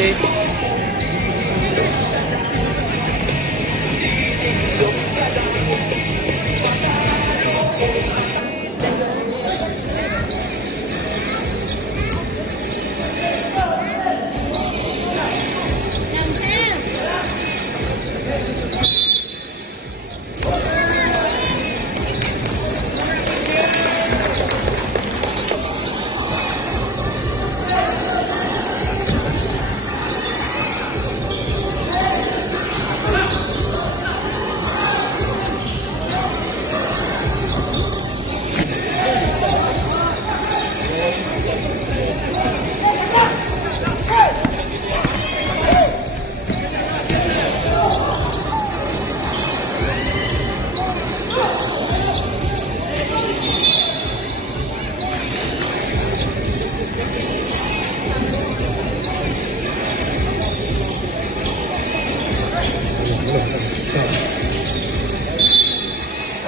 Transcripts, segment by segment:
Kanyete.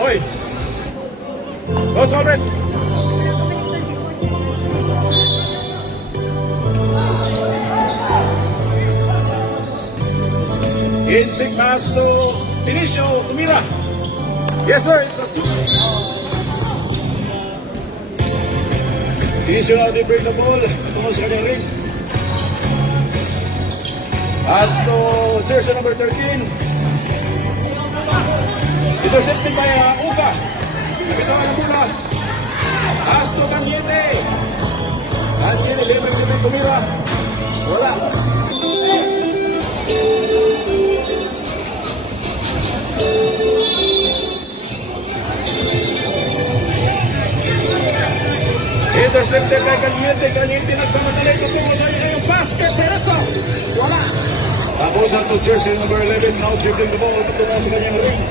Oi! Go, Solvent! Insig pass to Inicio Tumira. Yes, sir. It's a 2. Inicio now they break the ball. Tungo sa kanyang ring. Pass to jersey number 13. Intercepted by Uga. Nabitawan ang bola. Pass to Kanyete. Kanyete, bebe Tumira. Wala. Intercepted by Kanyete. Kanyete nagpamadali. Tutungo sa iyo yung basket. Diretso. Wala. Tapos ang to jersey number 11. Now dribbling the ball. Tutungo sa kanyang ring.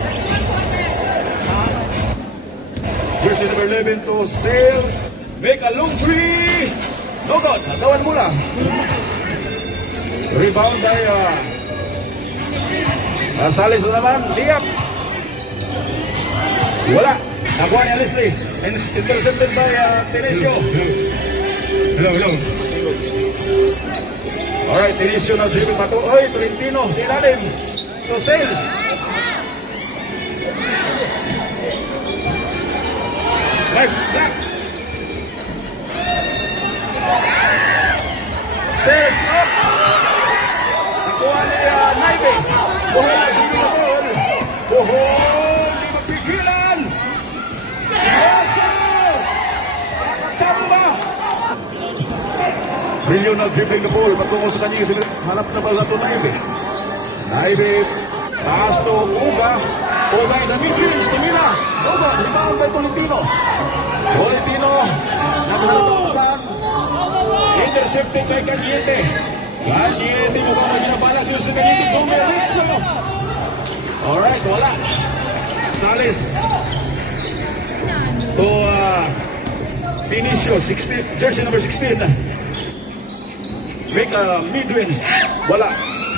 Jersey number 11 to Sales. Make a long three. No good. Agawan mula. Rebound by Sales na naman. Liap. Wala. Nakuha ni Alisley. Intercepted by Tenesio. Hello. Alright, Tenesio na dribble pa to. Oy, Tolentino. Si ilalim. To Sales. Right, back. Sales up. Nakuha ni Naibe. Buhay na dribble na ball. Di mapigilan. Brilliant na dribbling the ball. Patungo sa kanya. Hanap na ba ito Naibe? Naibe. Pass to Uga. Uga in the mid-range. Tumira. Uga. Rebound by Tolentino. Tolentino. Nakalapasan. Intercepted by Kanyete. Kanyete. Mukhang ginabala siya sa Kanyete. Dumeritso. Alright. Wala. Sales. To Inicio, 16, jersey number 16. Make a mid-range. Wala.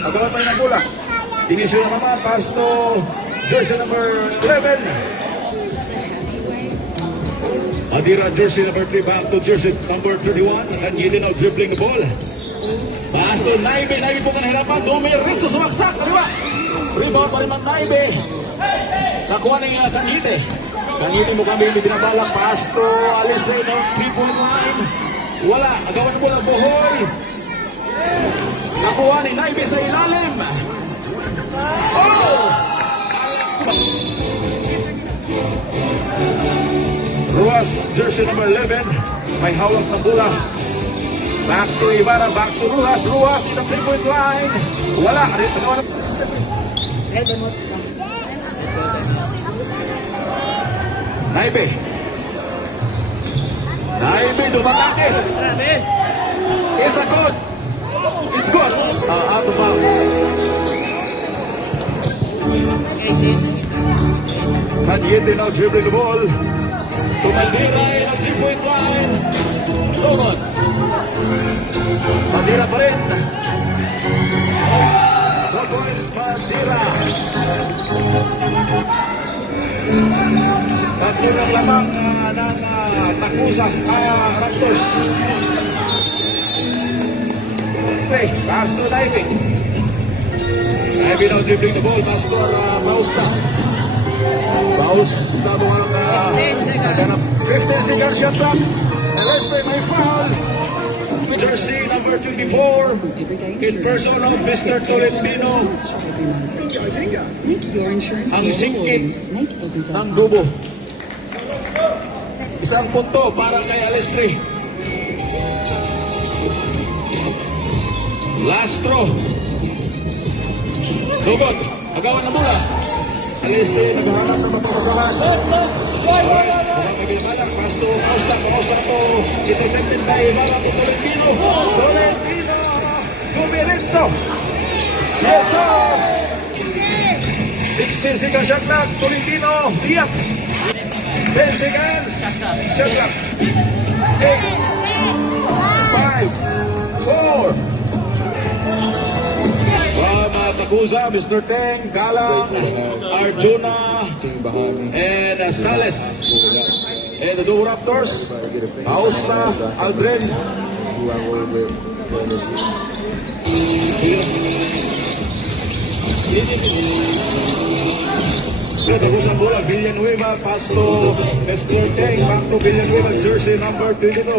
Agawan tayo ng bola. Inicio na naman. Pass to jersey number 11. Adira, jersey number 3. Back to jersey number 31. And Yedin now dribbling the ball. Pass to Naibe. Naibe po ka nahirapan. Dumeritso sumaksak. Kaliwa. Rebound pa rin ang Naibe. Nakuha ng Kanyete. Kanyete mo kami binabalak. Pass to Alisley ng 3-point line. Wala. Agawan mo lang Bohoy. Nakuha ni Naibe sa ilalim. Oh! Ruas, jersey number 11. May hawak na bola. Back to Ibarra. Back to Ruas. Ruas in the 3-point line. Wala. Naibe. Naibe dumatake. It's a good. It's good. Out of bounds. Kanyete now dribbling the ball. To Madira in a 3-point line. No good. Madira pa rin. No points, Madira. Tatlo ng lamang ng Takusa Raptors. Alestre. Pass to Naivik. Naivik now dribbling the ball. Pass to Bausta. Bausta bumalak na 15 seconds shot clock. Alestre may foul. Jersey number 24. In person of Mr. Tolentino. Make your insurance Ang go singkit forward. Make Opentel. ng dubo. Isang punto para kay Alestre. Last throw. Dugot. Agawan na mula. Alestre naghahanap ng mapapasalahan. Mukhang may bimalang. Pass to Pausta. Pausta to. Intercepted by Ibarra to Tolentino. Tolentino. Gumiritso. Yes, sir. 16 seconds shot clock. Tolentino. Tiyak. 10 seconds. Shot clock. 8, 5, 4. Tagusa, Mr. Teng, Galang, Arjuna, and Sales. And the Duo Raptors, Austa, Aldrin. So, Tagusa bola, Villanueva, pass to Mr. Teng, back to Villanueva, jersey number 22.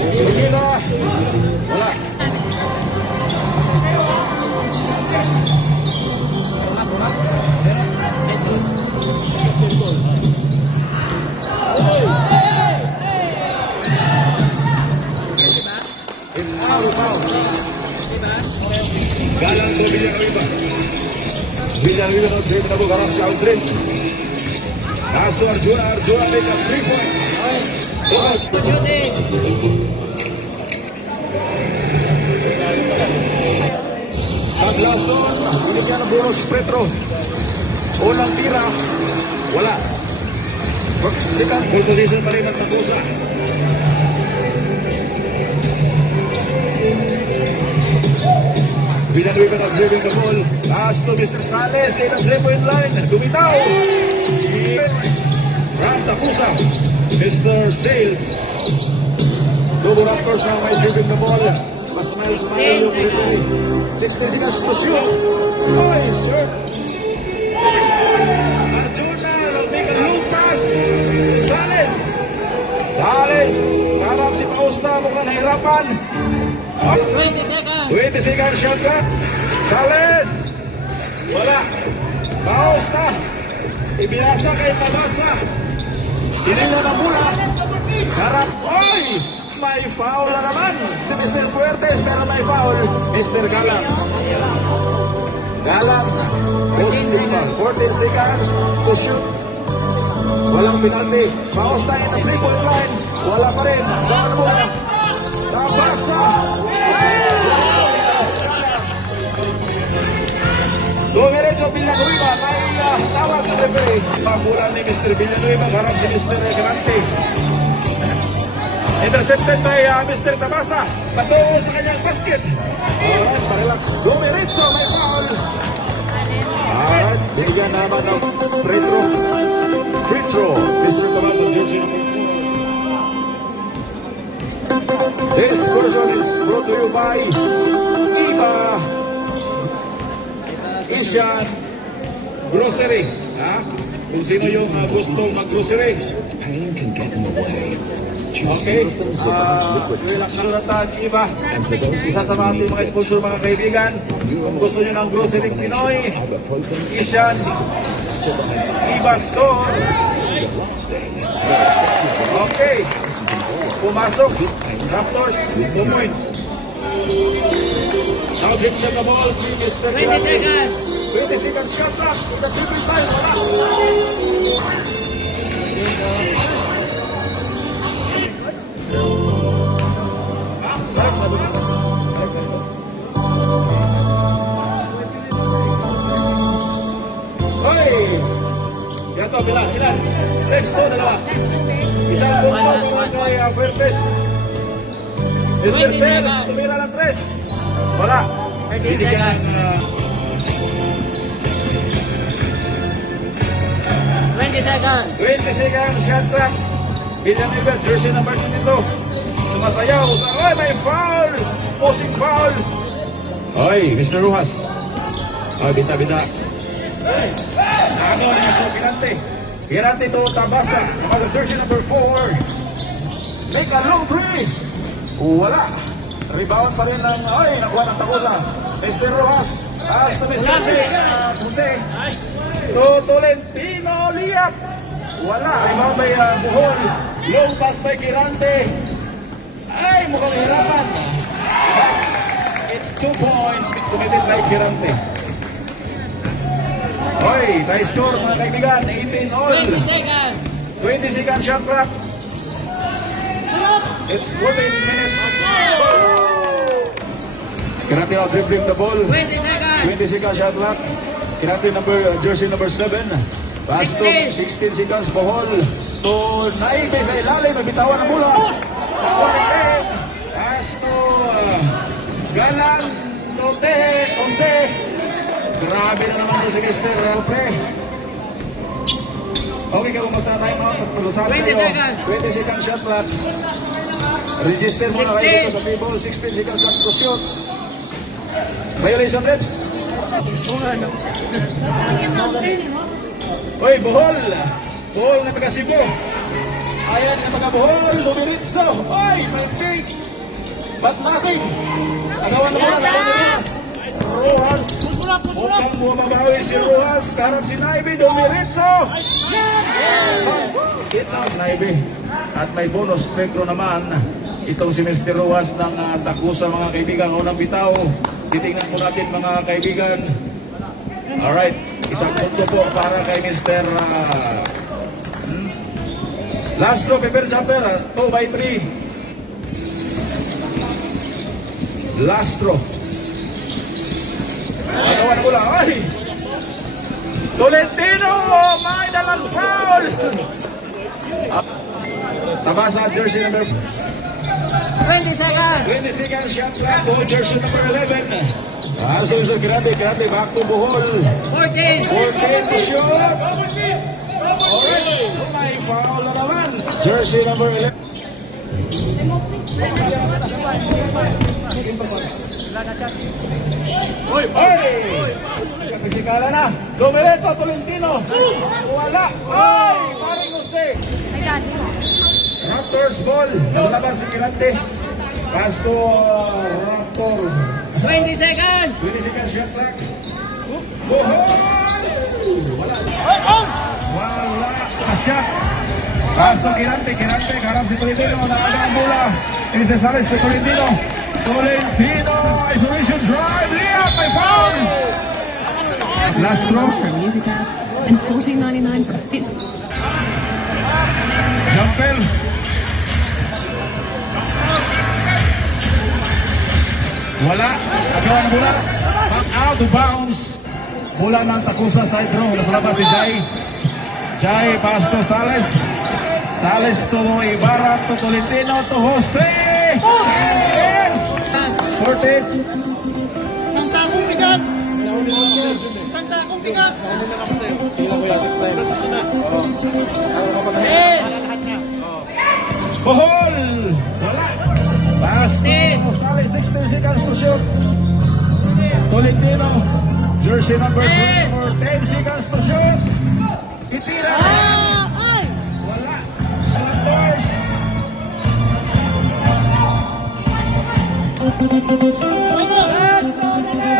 Regina, wala. It's out of bounds. Galang to Villanueva. Villanueva no dream na bugarap si Aldrin. Kaso Arjuna make a 3 points. Paglason, binigyan ng bonus si Petro. Unang tira, wala. Second full position pa rin ng Tagusa. Villanueva na dribbling the ball. Pass to Mr. Sales in the 3-point line. Dumitaw. From Tagusa, Mr. Sales. Duo Raptors na may dribbling the ball. Mas may smile yung referee. 16 seconds to shoot. Oy, sir. Arjuna, make a low pass. Sales. Sales. Parang si Pausta mukhang nahirapan. 20 seconds shot clock. Sales. Wala. Pausta. Ibinasa kay Tabasa. Hinila na mula. Harap. Oy! May foul na naman. Si Mr. Puertes pero may foul. Mr. Galang. Galang. Posting pa. 14 seconds to shoot. Walang penalty. Pausta in the 3-point line. Wala pa rin. Down muna. Tabasa. Dumiretso Villanueva. May tawag na referee. Pagbulan ni Mr. Villanueva. Harap si Mr. Grante. Intercepted by Mr. Tabasa. Patungo sa kanyang basket. Alright, parelax. Dumiretso, may foul. Alright, bigyan naman ng free throw. Free throw. Mr. Tabasa, jersey number 4. This version is brought to you by Iba Asian Grocery. Kung sino yung gustong mag-grocery. Pain can get in the way. Okay, relax na natin, Iba. Isa sa mga ating mga sponsor, mga kaibigan. Kung gusto nyo ng grocery Pinoy, Asian, Iba Store. Okay, pumasok, Raptors, 2 points. Now hits the ball, si Mr. 20 seconds. 20 seconds shot clock. The triple time, wala. Gato, ilan? Next to, dalawa. Isang punto mula kay Fuertes. Mr. Sales, tumira ng 3. Wala. Binigyan ng 20 seconds. 20 seconds, shot clock. Villanueva, jersey number 22. Sumasayaw sa, ay, may foul! Posing foul! Ay, Mr. Rojas. Ay, bita-bita. Ano na Mr. Pirante? Pirante to Tabasa. Number jersey number 4. Make a long three. Wala. Rebound pa rin ng, ay, nakuha ng takusa. Mr. Rojas. As to Mr. Jose. To Tolentino Liap. Wala. Rebound by Buhol. Long pass by Kirante. Ay, mukhang hirapan. It's 2 points committed by Kirante. Oy, tie score mga kaibigan. 18 all. 20 seconds shot clock. It's 14 minutes. Kirante out dribbling the ball. 20 seconds shot clock. Kirante jersey number 7. Pass to 16 seconds. Bohol to Naibe sa ilalim. Mabitawan ang bola. Pass to Galan Tote Jose. Grabe na naman si Mr. Rope. Okay ka kung magta-time out. 20 seconds shot clock. Register muna kayo dito sa table. 16 seconds clock to shoot. Violation reps. Oy, Bohol. Bohol na taga-Cebu. Ayan na mga Bohol. Lumiritso. Oy, perfect. But nothing. Agawan na muna. Rojas. Mukhang bumabawi si Rojas. Karap si Naibe. Lumiritso. It's out, Naibe. At may bonus pekro naman. Itong si Mr. Rojas ng takusa mga kaibigan. Unang bitaw. Titingnan po natin mga kaibigan. Alright. Isang punto po para kay Mr. Last throw, paper jumper. 2 by 3. Last throw. Agawan na bola. Ay! Tolentino! May dalang foul! Tabasa jersey number 20 seconds. 20 seconds shot clock. Bohol jersey number 11. So grabe, back to Bohol. 14. 14 to shoot. Alright, may foul na naman. Jersey number 11. Oy! Pisikala na. Domereto, Tolentino. Wala. Oy! Paring Jose. Raptors ball. Nakalabas si Kirante. Pass to Raptor. 20 seconds. 20 seconds shot clock. Wala. Wala. Shot. Pass to Kirante. Harap si Tolentino. Nakaga ang bola. Ese Sales de Tolentino. Tolentino. Isolation drive. Liap. May foul. Last throw. For Musica and $14.99 for Fit. Jumper. Wala. Agawan na bola. Pass out of bounds. Bola ng takusa side row. Nasa labas si Jai. Jai pass to Sales. Sales to Ibarra to Tolentino to Jose. Yes! Portage. Sangsakong bigas. Sangsakong bigas. Bohol. Wala. Pass to Sales. 16 seconds to shoot. Tolentino. Jersey number 3. 10 seconds to shoot. Itira. Wala. Doors.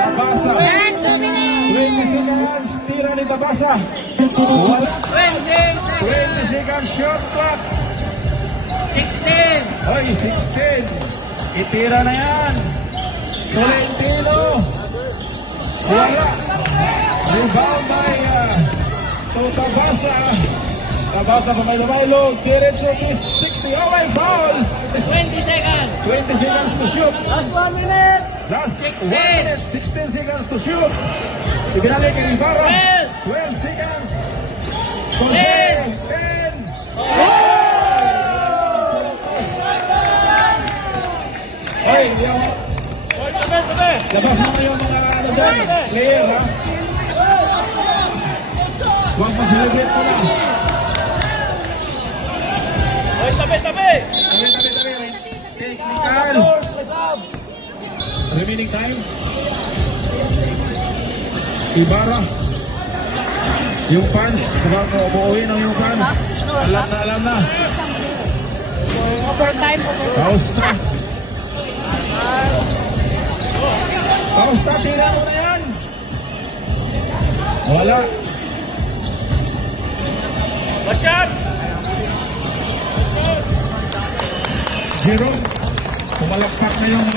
Tabasa. 20 seconds. Tira ni Tabasa. Wala. 20 seconds shot clock. 16. Oy, 16. Itira na yan. Tolentino. Wala. Rebound by Tabasa. Tabasa pa may lumaylo. Diretso is 60. Oh, my foul. 20 seconds. 20 seconds to shoot. Last 1 minute. Last 1 minute. 16 seconds to shoot. Ibinalik kay Ibarra. 12 seconds. 10. 10. Oy, hindi ako. Labas mo na yung mga ano dyan. Player, ha? Huwag pa celebrate ko lang. remaining time. Ibarra. Yung fans, baka umuwi ng yung fans. Alam na. Overtime. Paus na. Paus na, sila mo na yan. Wala. Watch out! Jerome, pumalakpak na yung